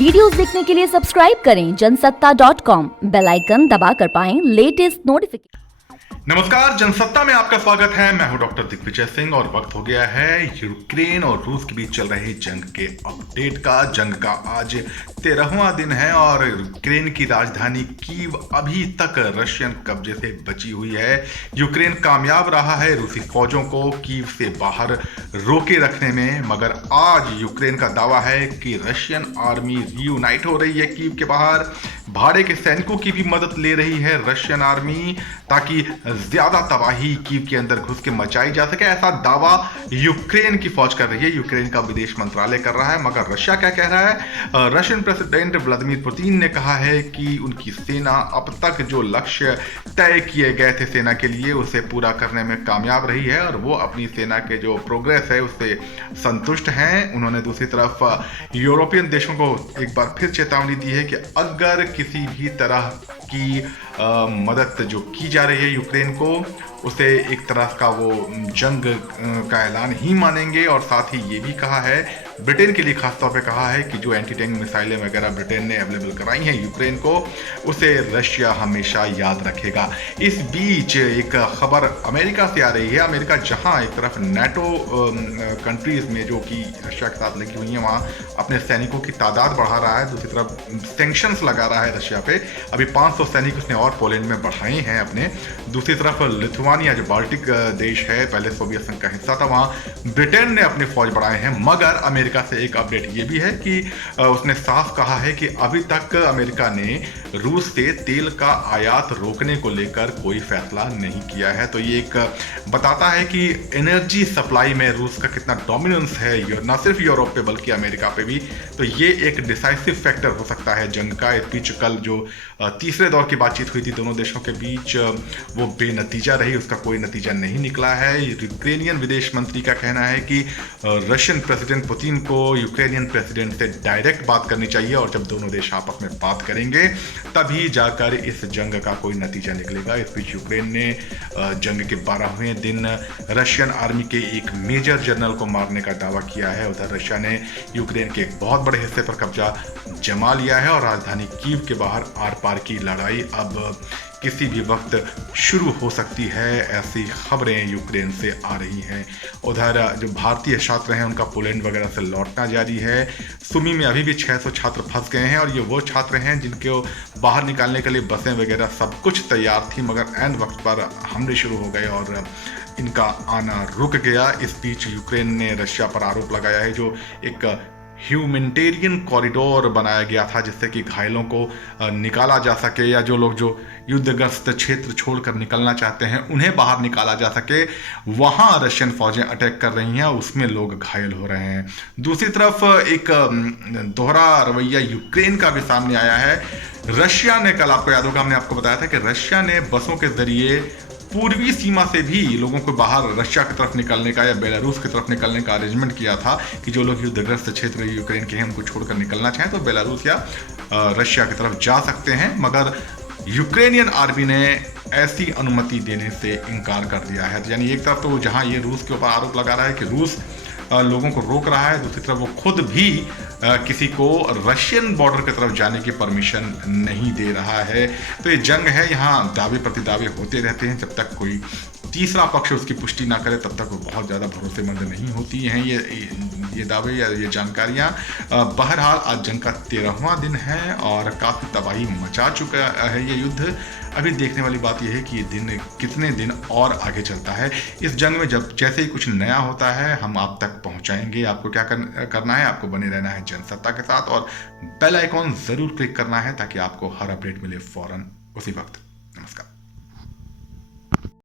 Videos देखने के लिए सब्सक्राइब करें जनसत्ता.com, बेल आइकन दबाकर पाएं लेटेस्ट नोटिफिकेशन। नमस्कार, जनसत्ता में आपका स्वागत है। मैं हूं डॉक्टर दिग्विजय सिंह और वक्त हो गया है यूक्रेन और रूस के बीच चल रहे जंग के अपडेट का। जंग का आज 13वां दिन है और यूक्रेन की राजधानी कीव अभी तक रशियन कब्जे से बची हुई है। यूक्रेन कामयाब रहा है रूसी फौजों को कीव से बाहर रोके रखने में, मगर आज यूक्रेन का दावा है कि रशियन आर्मी रीयूनाइट हो रही है कीव के बाहर। भाड़े के सैनिकों की भी मदद ले रही है रशियन आर्मी, ताकि ज्यादा तबाही कीव के अंदर घुस के मचाई जा सके। ऐसा दावा यूक्रेन की फौज कर रही है, यूक्रेन का विदेश मंत्रालय कर रहा है। मगर रशिया क्या कह रहा है? रशियन प्रेसिडेंट व्लादिमीर पुतिन ने कहा है कि उनकी सेना अब तक जो लक्ष्य तय किए गए थे सेना के लिए, उसे पूरा करने में कामयाब रही है और वो अपनी सेना के जो प्रोग्रेस है उससे संतुष्ट हैं। उन्होंने दूसरी तरफ यूरोपियन देशों को एक बार फिर चेतावनी दी है कि अगर किसी भी तरह की मदद जो की जा रही है यूक्रेन को, उसे एक तरह का वो जंग का ऐलान ही मानेंगे। और साथ ही ये भी कहा है, ब्रिटेन के लिए खासतौर पे कहा है कि जो एंटी टैंक मिसाइलें वगैरह ब्रिटेन ने अवेलेबल कराई हैं यूक्रेन को, उसे रशिया हमेशा याद रखेगा। इस बीच एक खबर अमेरिका से आ रही है। अमेरिका जहां एक तरफ नाटो कंट्रीज में जो कि रशिया के साथ लगी हुई हैं वहां अपने सैनिकों की तादाद बढ़ा रहा है, दूसरी तरफ सैंक्शंस लगा रहा है रशिया पे। अभी 500 सैनिक उसने और पोलैंड में बढ़ाए हैं अपने। दूसरी तरफ लिथुआनिया जो बाल्टिक देश है, पहले सोवियत संघ का हिस्सा था, वहां ब्रिटेन ने अपने फौज बढ़ाए हैं। मगर अमेरिका से एक अपडेट ये भी है कि उसने साफ कहा है कि अभी तक अमेरिका ने रूस से तेल का आयात रोकने को लेकर कोई फैसला नहीं किया है। तो ये एक बताता है कि एनर्जी सप्लाई में रूस का कितना डोमिनेंस है, न सिर्फ यूरोप पे बल्कि अमेरिका पे भी। तो ये एक डिसाइसिव फैक्टर हो सकता है जंग का। इस बीच कल जो तीसरे दौर की बातचीत हुई थी दोनों देशों के बीच, वो बेनतीजा रही, उसका कोई नतीजा नहीं निकला है। यूक्रेनियन विदेश मंत्री का कहना है कि रशियन प्रेसिडेंट पुतिन को यूक्रेनियन प्रेसिडेंट से डायरेक्ट बात करनी चाहिए और जब दोनों देश आपस में बात करेंगे तभी जाकर इस जंग का कोई नतीजा निकलेगा। इस बीच यूक्रेन ने जंग के 12वें दिन रशियन आर्मी के एक मेजर जनरल को मारने का दावा किया है। उधर रशिया ने यूक्रेन के एक बहुत बड़े हिस्से पर कब्जा जमा लिया है और राजधानी कीव के बाहर आर पार की लड़ाई अब किसी भी वक्त शुरू हो सकती है, ऐसी खबरें यूक्रेन से आ रही हैं। उधर जो भारतीय छात्र हैं उनका पोलैंड वगैरह से लौटना जारी है। सुमी में अभी भी 600 छात्र फंस गए हैं और ये वो छात्र हैं जिनको बाहर निकालने के लिए बसें वगैरह सब कुछ तैयार थी, मगर ऐन वक्त पर हमले शुरू हो गए और इनका आना रुक गया। इस बीच यूक्रेन ने रशिया पर आरोप लगाया है जो एक ह्यूमैनिटेरियन कॉरिडोर बनाया गया था जिससे कि घायलों को निकाला जा सके, या जो लोग जो युद्धग्रस्त क्षेत्र छोड़कर निकलना चाहते हैं उन्हें बाहर निकाला जा सके। वहां रशियन फौजें अटैक कर रही हैं, उसमें लोग घायल हो रहे हैं। दूसरी तरफ एक दोहरा रवैया यूक्रेन का भी सामने आया है। रशिया ने, कल आपको याद होगा हमने आपको बताया था कि रशिया ने बसों के जरिए पूर्वी सीमा से भी लोगों को बाहर रशिया की तरफ निकलने का या बेलारूस की तरफ निकलने का अरेंजमेंट किया था कि जो लोग युद्धग्रस्त क्षेत्र यूक्रेन के हैं उनको छोड़कर निकलना चाहें तो बेलारूस या रशिया की तरफ जा सकते हैं। मगर यूक्रेनियन आर्मी ने ऐसी अनुमति देने से इनकार कर दिया है। यानी एक तरफ तो जहां ये रूस के ऊपर आरोप लगा रहा है कि रूस लोगों को रोक रहा है, दूसरी तरफ वो खुद भी किसी को रशियन बॉर्डर की तरफ जाने की परमिशन नहीं दे रहा है। तो ये जंग है, यहाँ दावे प्रति दावे होते रहते हैं। जब तक कोई तीसरा पक्ष उसकी पुष्टि ना करे तब तक वो बहुत ज़्यादा भरोसेमंद नहीं होती हैं ये दावे या ये जानकारियाँ। बहरहाल आज जंग का 13वां दिन है और काफ़ी तबाही मचा चुका है ये युद्ध। अभी देखने वाली बात यह है कि ये दिन कितने दिन और आगे चलता है। इस जंग में जब जैसे ही कुछ नया होता है हम आप तक पहुंचाएंगे। आपको क्या करना है, आपको बने रहना है जनसत्ता के साथ और बेल आइकॉन ज़रूर क्लिक करना है ताकि आपको हर अपडेट मिले फौरन उसी वक्त। नमस्कार।